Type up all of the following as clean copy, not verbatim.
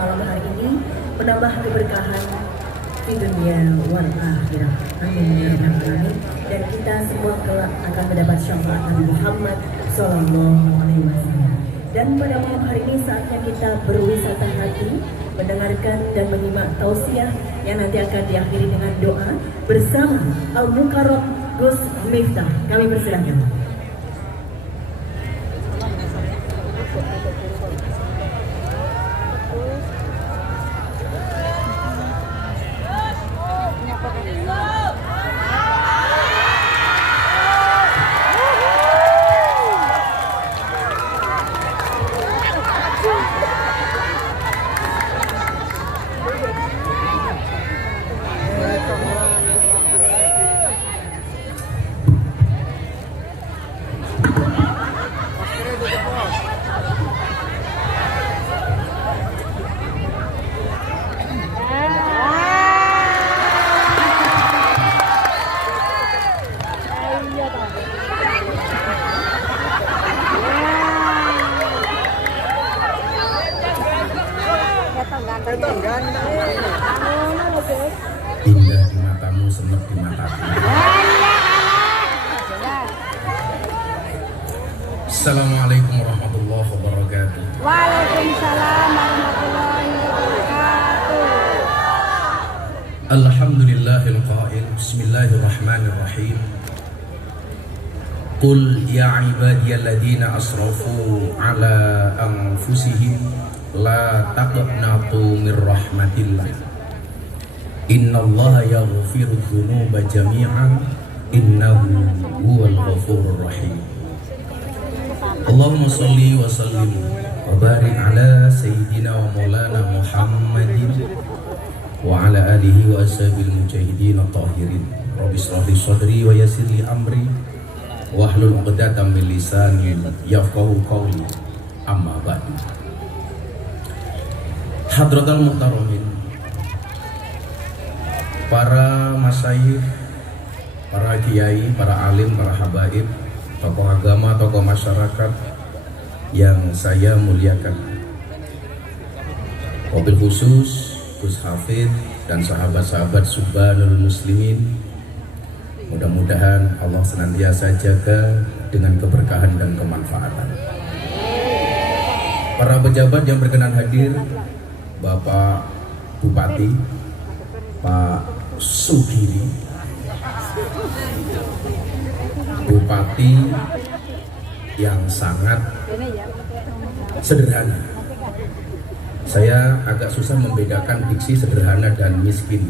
malam hari ini menambah keberkahan di dunia wal akhirah. Amin ya rabbal alamin. Dan kita semua kelak akan mendapat syafaat Nabi Muhammad sallallahu alaihi wasallam. Dan pada malam hari ini saatnya kita berwisata hati, mendengarkan dan menyimak tausiah yang nanti akan diakhiri dengan doa bersama Al-Mukarram Gus Miftah. Kami persilahkan. Indah di matamu, semek di mataku. Assalamualaikum warahmatullahi wabarakatuh. Waalaikumsalam warahmatullahi wabarakatuh. Alhamdulillahil qail. Bismillahirrahmanirrahim. Qul ya ibadiyalladzina asrafu ala anfusihim la taqnatu mir rahmatillah. Innallaha yaghfiru dzunuba jami'an innahu huwal ghafurur rahim. Allahumma shalli wa sallim wa barik ala sayyidina wa maulana Muhammadin wa ala alihi wa ashabil mujahidin tahirin. Rabbi shrah li sadri wa yassir li amri wahlul 'uqdatam min lisani yafqahu qawli. Amma ba'du. Hadratul muhtaramin, para masyayikh, para kiai, para alim, para habaib, tokoh agama, tokoh masyarakat yang saya muliakan, wabil khusus Gus Hafid dan sahabat-sahabat Subhanul Muslimin. Mudah-mudahan Allah senantiasa jaga dengan keberkahan dan kemanfaatan. Para pejabat yang berkenan hadir, Bapak Bupati, Pak Sugiri, Bupati yang sangat sederhana. Saya agak susah membedakan diksi sederhana dan miskin.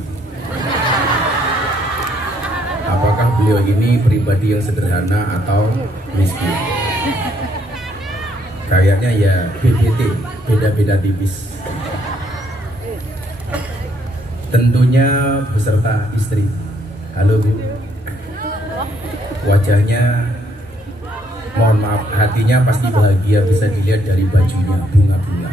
Apakah beliau ini pribadi yang sederhana atau miskin? Kayaknya ya BBT, beda-beda tipis. Tentunya beserta istri. Halo Bu. Wajahnya, mohon maaf, hatinya pasti bahagia, bisa dilihat dari bajunya, bunga-bunga.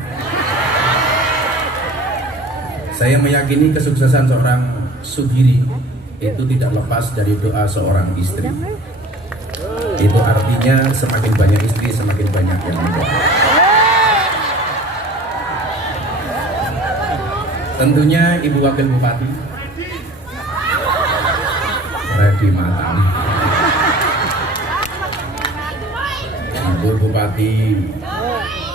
Saya meyakini kesuksesan seorang Sugiri itu tidak lepas dari doa seorang istri. Itu artinya semakin banyak istri, semakin banyak yang mendoa. Tentunya Ibu Wakil Bupati ready matang. Ibu Bupati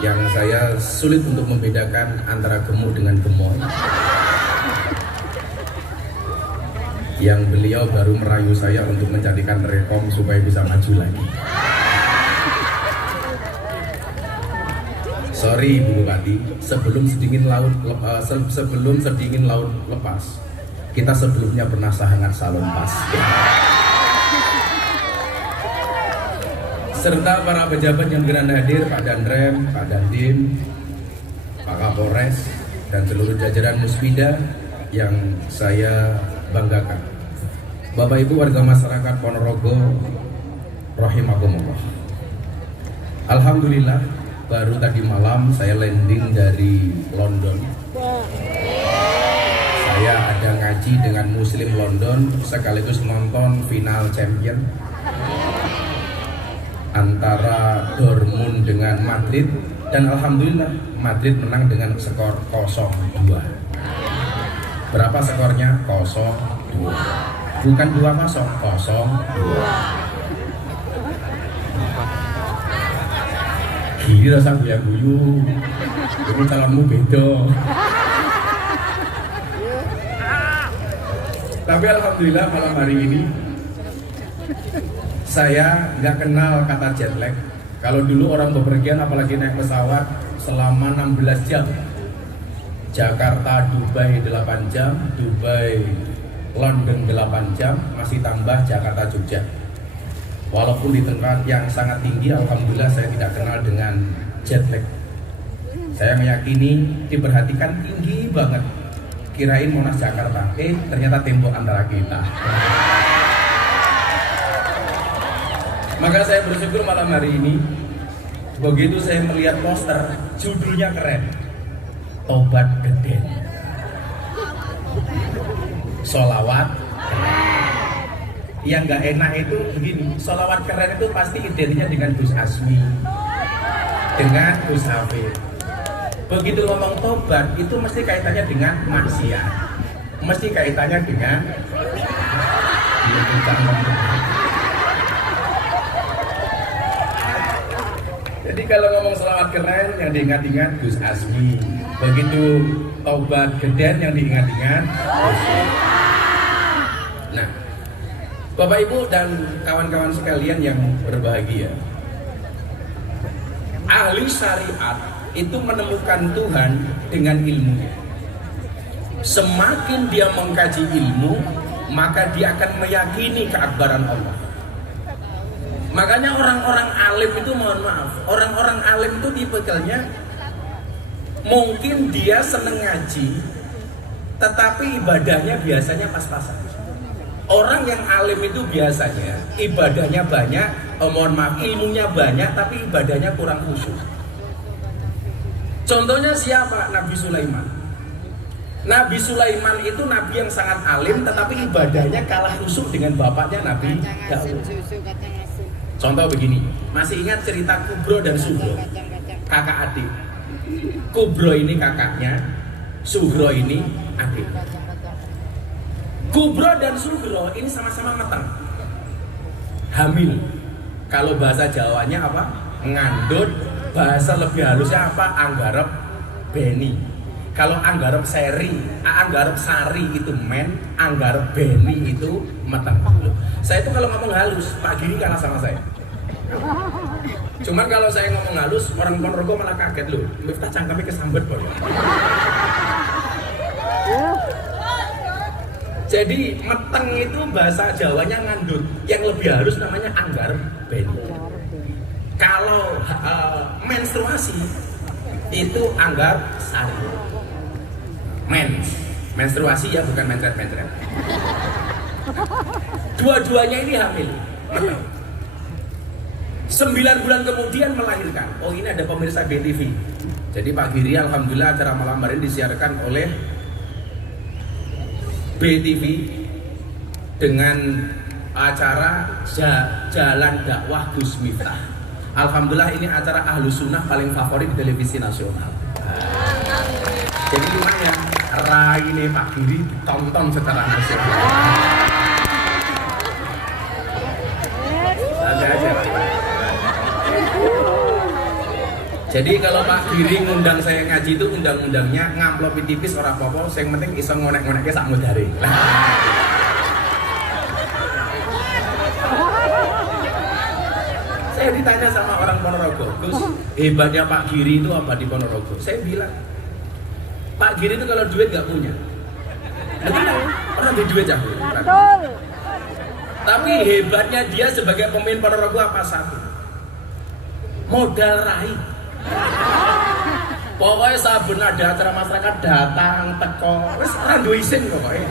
yang saya sulit untuk membedakan antara gemuk dengan gemoy, yang beliau baru merayu saya untuk menjadikan rekom supaya bisa maju lagi. Sorry Ibu Bupati, sebelum sedingin laut lepas, kita sebelumnya pernah sahangat salon pas. Serta para pejabat yang berkenan hadir, Pak Danrem, Pak Dandim, Pak Kapolres, dan seluruh jajaran Musbida yang saya banggakan. Bapak Ibu warga masyarakat Ponorogo, rahimakumullah. Alhamdulillah, baru tadi malam saya landing dari London. Saya ada ngaji dengan Muslim London sekaligus nonton final champion antara Dortmund dengan Madrid, dan alhamdulillah Madrid menang dengan skor 0-2. Berapa skornya? 0-2. Bukan 2-0, 0-2. Gini rasa guyu-guyu. Ini calonmu beda. Tapi alhamdulillah malam hari ini saya nggak kenal kata jet lag. Kalau dulu orang bepergian apalagi naik pesawat selama 16 jam, Jakarta Dubai 8 jam, Dubai London 8 jam, masih tambah Jakarta Jogja. Walaupun di tempat yang sangat tinggi, alhamdulillah saya tidak kenal dengan jet lag. Saya meyakini diperhatikan tinggi banget. Kirain Monas Jakarta, ternyata tembok antara kita. Maka saya bersyukur malam hari ini, begitu saya melihat poster, judulnya keren, Tobat Geden. Sholawat keren. Yang nggak enak itu begini, sholawat keren itu pasti identiknya dengan Gus Asmi, dengan Gus Hafid. Begitu ngomong tobat itu mesti kaitannya dengan maksiat, mesti kaitannya dengan jadi kalau ngomong sholawat keren yang diingat-ingat Gus Asmi, begitu tobat geden yang diingat-ingat Gus. Nah, Bapak Ibu dan kawan-kawan sekalian yang berbahagia, ahli syariat itu menemukan Tuhan dengan ilmunya. Semakin dia mengkaji ilmu, maka dia akan meyakini keakbaran Allah. Makanya orang-orang alim itu, mohon maaf, orang-orang alim itu tipikalnya mungkin dia seneng ngaji, tetapi ibadahnya biasanya pas-pasan. Orang yang alim itu biasanya ibadahnya banyak, mohon maaf, ilmunya banyak, tapi ibadahnya kurang khusyuk. Contohnya siapa? Nabi Sulaiman. Nabi Sulaiman itu nabi yang sangat alim, tetapi ibadahnya kalah khusyuk dengan bapaknya Nabi Daud. Contoh begini, masih ingat cerita Kubro dan Sugro, kakak adik. Kubro ini kakaknya, Sugro ini adik. Kubro dan Sugro ini sama-sama matang, hamil. Kalau bahasa Jawanya apa? Ngandut. Bahasa lebih halusnya apa? Anggarep beni. Kalau anggarep seri, anggarep sari itu men, anggarep beni itu matang. Saya itu kalau ngomong halus, Pak Giri kalah sama saya. Cuman kalau saya ngomong halus, orang Ponorogo malah kaget loh. Miftah cangkemnya kesambet boy. Jadi meteng itu bahasa Jawanya ngandut, yang lebih halus namanya anggarep beni. Kalau menstruasi itu anggap sari. Menstruasi ya, bukan mencret-mencret. Dua-duanya ini hamil. 9 bulan kemudian melahirkan. Oh, ini ada pemirsa BTV. Jadi Pak Giri, alhamdulillah acara malam hari disiarkan oleh BTV dengan acara Jalan Dakwah Gus Miftah. Alhamdulillah ini acara Ahlus Sunnah paling favorit di televisi nasional. Jadi lumayan, Rai ini Pak Giri ditonton secara nasional. Ada aja. Jadi kalau Pak Giri ngundang saya ngaji itu undang-undangnya ngamplopi tipis ora apa-apa, yang penting iso ngonek-ngoneknya sak mudare. Saya ditanya sama orang Ponorogo, Gus, hebatnya Pak Giri itu apa di Ponorogo? Saya bilang, Pak Giri itu kalau duit nggak punya. Orang di duit jago. Tapi hebatnya dia sebagai pemimpin Ponorogo apa satu? Modal rai. Pokoknya saben ada acara masyarakat datang, teko, wis randu isin pokoknya.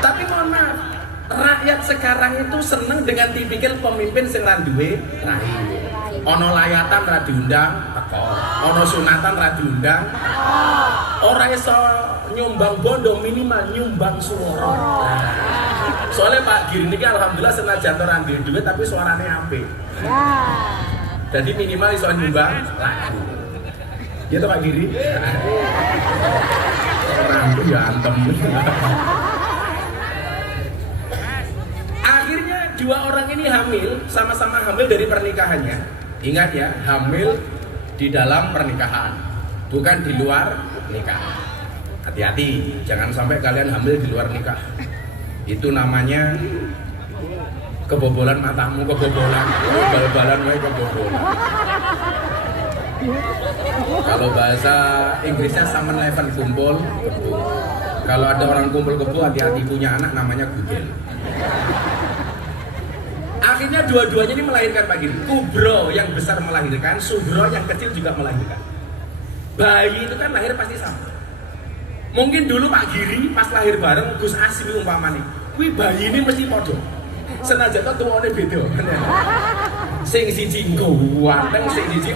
Tapi mohon maaf, rakyat sekarang itu seneng dengan tipikal pemimpin sing ra duwe rai. Ono layatan ra diundang, teko. Ono sunatan ra diundang. Ora iso nyumbang bondo, minimal nyumbang suara. Soalnya Pak Giri ini alhamdulillah senajan ora duwe duit tapi suaranya apik. Jadi minimal iso nyumbang lagu. Ya toh Pak Giri? Orang itu ya antem. Akhirnya dua orang ini hamil, sama-sama hamil dari pernikahannya. Ingat ya, hamil di dalam pernikahan, bukan di luar nikah. Hati-hati, jangan sampai kalian hamil di luar nikah. Itu namanya kebobolan matamu, kebobolan, bal-balan wae kebobolan. Kalau bahasa Inggrisnya summon level kumpul kebo. Kalau ada orang kumpul kebo, hati-hati, punya anak namanya gudel. Akhirnya dua-duanya ini melahirkan Pak Giri. Kubro yang besar melahirkan, Sugro yang kecil juga melahirkan. Bayi itu kan lahir pasti sama. Mungkin dulu Pak Giri pas lahir bareng Gus Asmi umpamane, kuwi bayi ini mesti podo. Senajan to tuwane beda. Sing siji ganteng, sing siji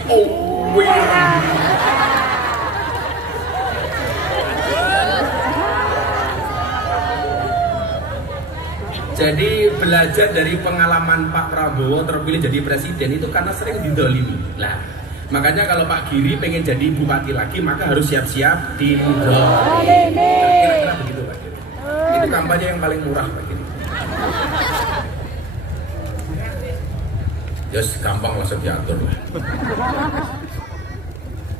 Jadi belajar dari pengalaman Pak Prabowo terpilih jadi presiden itu karena sering didolimi. Nah, makanya kalau Pak Giri pengen jadi bupati lagi maka harus siap-siap didolimi. Kira-kira begitu Pak Giri. Itu kampanye yang paling murah Pak Giri. Just gampang langsung diatur lah.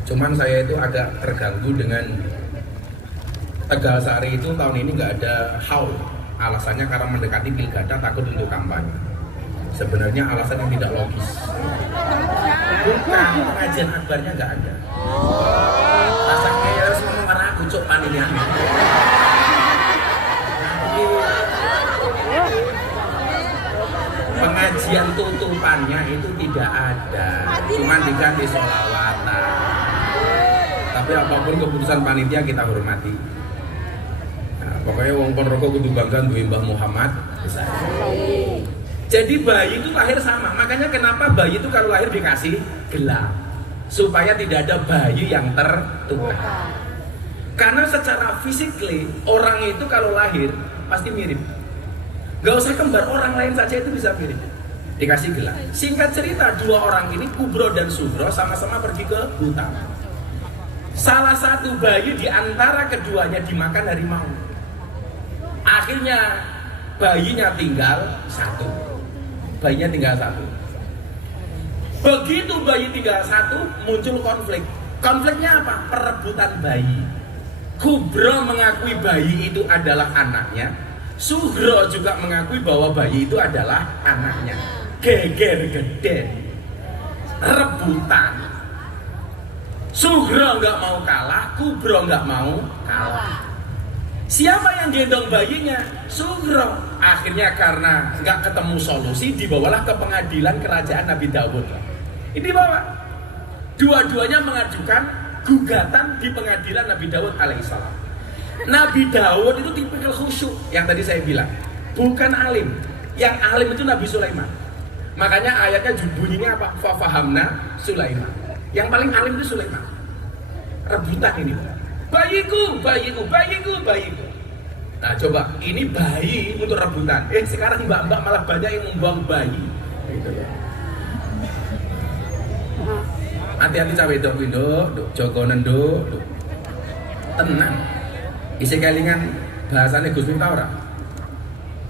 Cuman saya itu agak terganggu dengan Tegal Sari itu tahun ini nggak ada haul. Alasannya karena mendekati pilkada takut untuk kampanye. Sebenarnya alasan yang tidak logis. Bukan, pengajian akbarnya nggak ada. Rasanya ya harus ngomong karena aku cok panitia. Pengajian tutupannya itu tidak ada. Cuman diganti sholawatan. Tapi apapun keputusan panitia kita hormati. Pokoknya wong Ponorogo kudu bangga duwe Mbah Muhammad. Jadi bayi itu lahir sama. Makanya kenapa bayi itu kalau lahir dikasih gelang supaya tidak ada bayi yang tertukar. Karena secara fisikly orang itu kalau lahir pasti mirip. Gak usah kembar, orang lain saja itu bisa mirip. Dikasih gelang. Singkat cerita, dua orang ini Kubro dan Sugro sama-sama pergi ke hutan. Salah satu bayi di antara keduanya dimakan harimau. Akhirnya bayinya tinggal satu. Bayinya tinggal satu. Begitu bayi tinggal satu, muncul konflik. Konfliknya apa? Perebutan bayi. Kubro mengakui bayi itu adalah anaknya. Sugro juga mengakui bahwa bayi itu adalah anaknya. Geger geden, rebutan. Sugro nggak mau kalah, Kubro nggak mau kalah. Siapa yang gendong bayinya? Sugro. Akhirnya karena nggak ketemu solusi, dibawalah ke pengadilan kerajaan Nabi Daud. Ini bawa. Dua-duanya mengajukan gugatan di pengadilan Nabi Daud alaihissalam. Nabi Daud itu tipikal khusyuk yang tadi saya bilang, bukan alim. Yang alim itu Nabi Sulaiman. Makanya ayatnya bunyinya apa? Fafahamna Sulaiman. Yang paling alim itu Sulaiman. Rebutan ini. Bayiku, bayiku, bayiku, bayiku. Nah coba, ini bayi untuk rebutan. Sekarang mbak-mbak malah banyak yang membuang bayi. Gitu ya. Hati-hati cawe dok, Joko Nendo, tenang. Isi kelingan bahasanya Gus Miftah ora.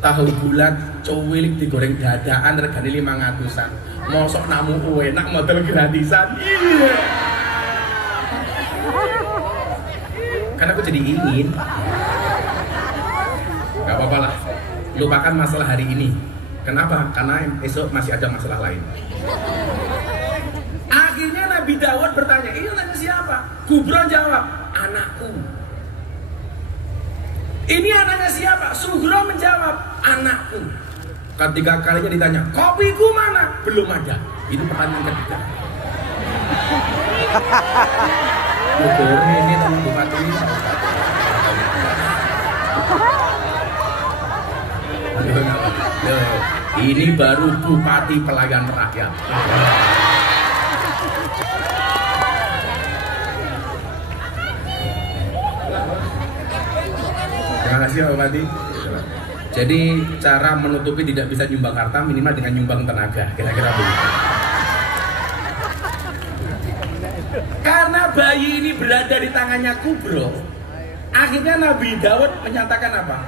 Tahu bulat, cowilik digoreng dadaan regane 500-an. Mosok namu enak model gratisan. Iya. Karena aku jadi ingin. Gak apa-apa lah. Lupakan masalah hari ini. Kenapa? Karena esok masih ada masalah lain. Akhirnya Nabi Daud bertanya, ini nanya siapa? Kubro jawab, anakku. Ini anaknya siapa? Sugro menjawab, anakku. Ketika kalinya ditanya, kopiku mana? Belum ada. Itu pertanyaan ketiga. Ini teman bupati ini. Ini baru bupati pelayan rakyat. Terima kasih Pak Bupati. Jadi cara menutupi tidak bisa nyumbang harta minimal dengan nyumbang tenaga, kira-kira begitu. Karena bayi ini berada di tangannya Kubro, akhirnya Nabi Daud menyatakan apa?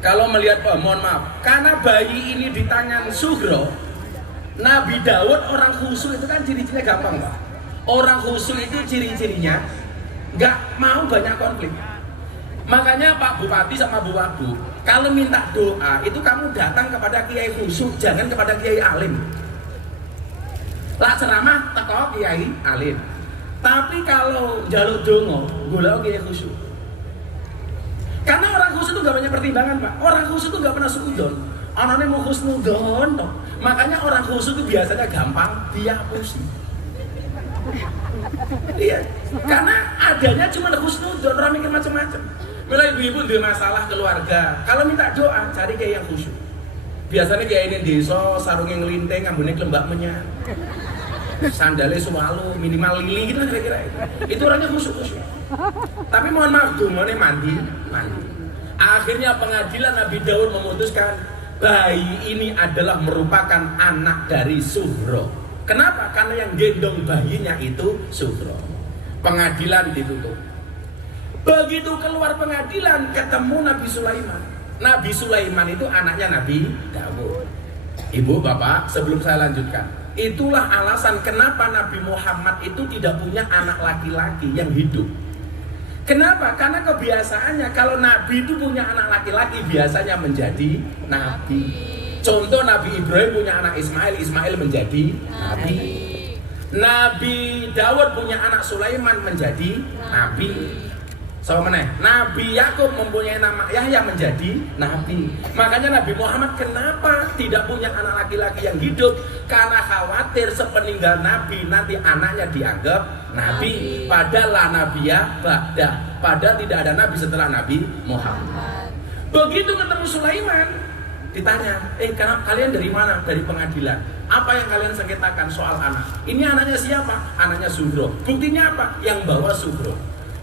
Kalau melihat, mohon maaf, karena bayi ini di tangan Sugro, Nabi Daud orang khusyuk itu kan ciri-cirinya gampang Pak. Orang khusyuk itu ciri-cirinya nggak mau banyak konflik. Makanya Pak Bupati sama Bu Wagub, kalau minta doa itu kamu datang kepada kiai khusyuk, jangan kepada kiai alim. Lah ceramah teko kiai alim. Tapi kalau jaluk dongo, golek kiai khusyuk. Karena orang khusyuk itu gak banyak pertimbangan Pak. Orang khusyuk itu gak pernah suudon. Anaknya mau khusnudon toh. Makanya orang khusyuk itu biasanya gampang dihapusi. Iya. Karena adanya cuma khusnudon, orang mikir macam-macam. Mulai ibu-ibu di masalah keluarga, kalau minta doa cari kayak yang khusyuk. Biasanya kayak ini desa sarungnya ngelinting, ngambune kelembak menyan. Sandalnya suwalu, minimal lili gitu lah kira-kira itu orangnya khusyuk-khusyuk. Tapi mohon maaf, dumane mandi. Akhirnya pengadilan Nabi Daud memutuskan bayi ini adalah merupakan anak dari Sugro. Kenapa? Karena yang gendong bayinya itu Sugro. Pengadilan ditutup. Begitu keluar pengadilan ketemu Nabi Sulaiman. Nabi Sulaiman itu anaknya Nabi Daud. Ibu, bapak, sebelum saya lanjutkan, itulah alasan kenapa Nabi Muhammad itu tidak punya anak laki-laki yang hidup. Kenapa? Karena kebiasaannya kalau Nabi itu punya anak laki-laki biasanya menjadi Nabi. Contoh Nabi Ibrahim punya anak Ismail, Ismail menjadi Nabi. Nabi Daud punya anak Sulaiman menjadi Nabi. Sama mana? Nabi Yakub mempunyai nama Yahya menjadi Nabi. Makanya Nabi Muhammad kenapa tidak punya anak laki-laki yang hidup? Karena khawatir sepeninggal Nabi nanti anaknya dianggap Nabi. Padahal la nabiya ba'da. Padahal tidak ada Nabi setelah Nabi Muhammad. Begitu ketemu Sulaiman, ditanya, karena kalian dari mana? Dari pengadilan. Apa yang kalian sengketakan soal anak? Ini anaknya siapa? Anaknya Sugro. Buktinya apa? Yang bawa Sugro.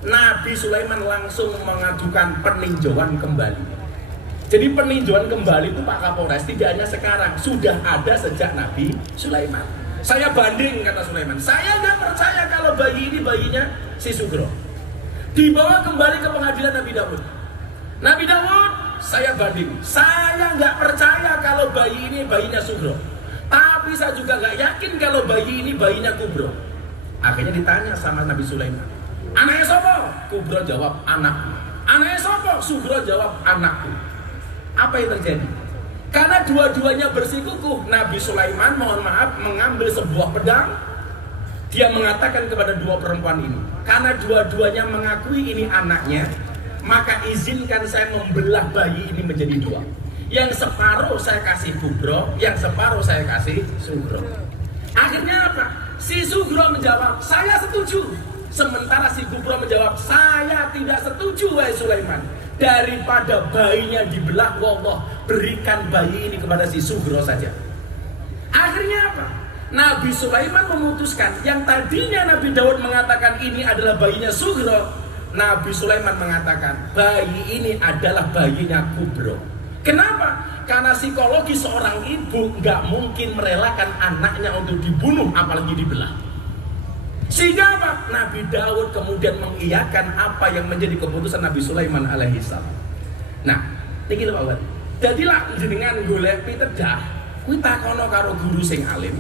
Nabi Sulaiman langsung mengajukan peninjauan kembali. Jadi peninjauan kembali itu Pak Kapolres tidak hanya sekarang, sudah ada sejak Nabi Sulaiman. Saya banding, kata Sulaiman, saya nggak percaya kalau bayi ini bayinya si Sugro. Dibawa kembali ke pengadilan Nabi Daud. Nabi Daud, saya banding, saya nggak percaya kalau bayi ini bayinya Sugro. Tapi saya juga nggak yakin kalau bayi ini bayinya Kubro. Akhirnya ditanya sama Nabi Sulaiman, anaknya sopo? Kubro jawab anakku. Anaknya sopo? Sugro jawab anakku. Apa yang terjadi? Karena dua-duanya bersikukuh, Nabi Sulaiman mohon maaf mengambil sebuah pedang. Dia mengatakan kepada dua perempuan ini, karena dua-duanya mengakui ini anaknya, maka izinkan saya membelah bayi ini menjadi dua. Yang separuh saya kasih Kubro, yang separuh saya kasih Sugro. Akhirnya apa? Si Sugro menjawab, saya setuju. Sementara si Kubro menjawab, saya tidak setuju wahai Sulaiman. Daripada bayinya dibelah, wallah, berikan bayi ini kepada si Sugro saja. Akhirnya apa? Nabi Sulaiman memutuskan, yang tadinya Nabi Daud mengatakan ini adalah bayinya Sugro, Nabi Sulaiman mengatakan bayi ini adalah bayinya Kubro. Kenapa? Karena psikologi seorang ibu nggak mungkin merelakan anaknya untuk dibunuh, apalagi dibelah. Sehingga apa? Nabi Daud kemudian mengiyakan apa yang menjadi keputusan Nabi Sulaiman alaihissalam. Nah, iki lho Pak. Dadilah jenengan golek pitedah, kuwi takono karo guru sing alim.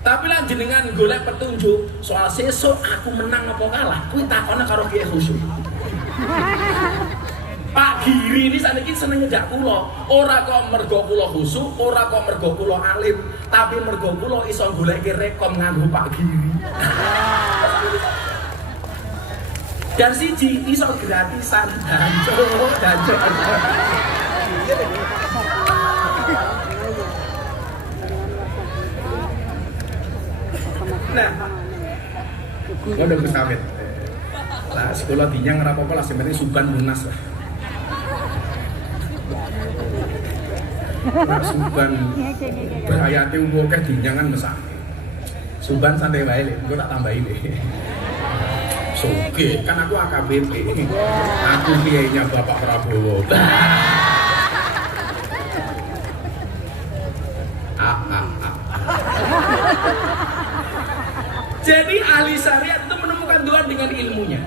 Tapi lah jenengan golek petunjuk soal sesuk aku menang apa kalah, kuwi takono karo kiai khusyuk. Pak Giri ini saniki seneng ngejak kula, ora kok mergo kula khusyuk, ora kok mergo kula alim, tapi mergo kula iso goleke rekom nganggo Pak Giri. Dan siji iso gratisan danco. Nah, udah Gus Hamid. Lah sekolah dinyang ora apa-apa lah, sebenarnya suban lunas lah. Nah, suban berayate umur ke dinyangan mesake. Suban santai wae lho, engko tak tambahin deh. Soge, kan aku AKBP. Aku kiainya Bapak Prabowo. Jadi ahli syariat itu menemukan bersentuhan dengan ilmunya.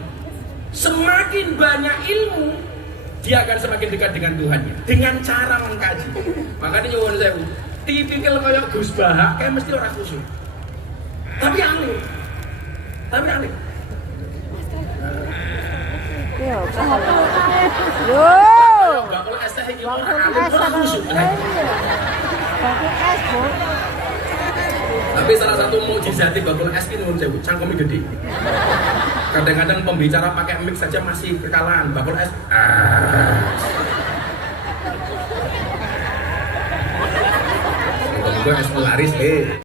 Semakin banyak ilmu, dia akan semakin dekat dengan Tuhannya dengan cara mengkaji. Makanya nyuwun sewu, tipikal kayak Gus Bahak kayak mesti orang khusyuk. Tapi alim. Yo, yo. Bakul es teh iki Bakul alim es ora sama khusyuk. bakul es, Bu. Tapi salah satu mukjizat bakul es ini nyuwun sewu, cangkeme gede. Kadang-kadang pembicara pakai mic saja masih kekalahan. Bakul es. Bakul es laris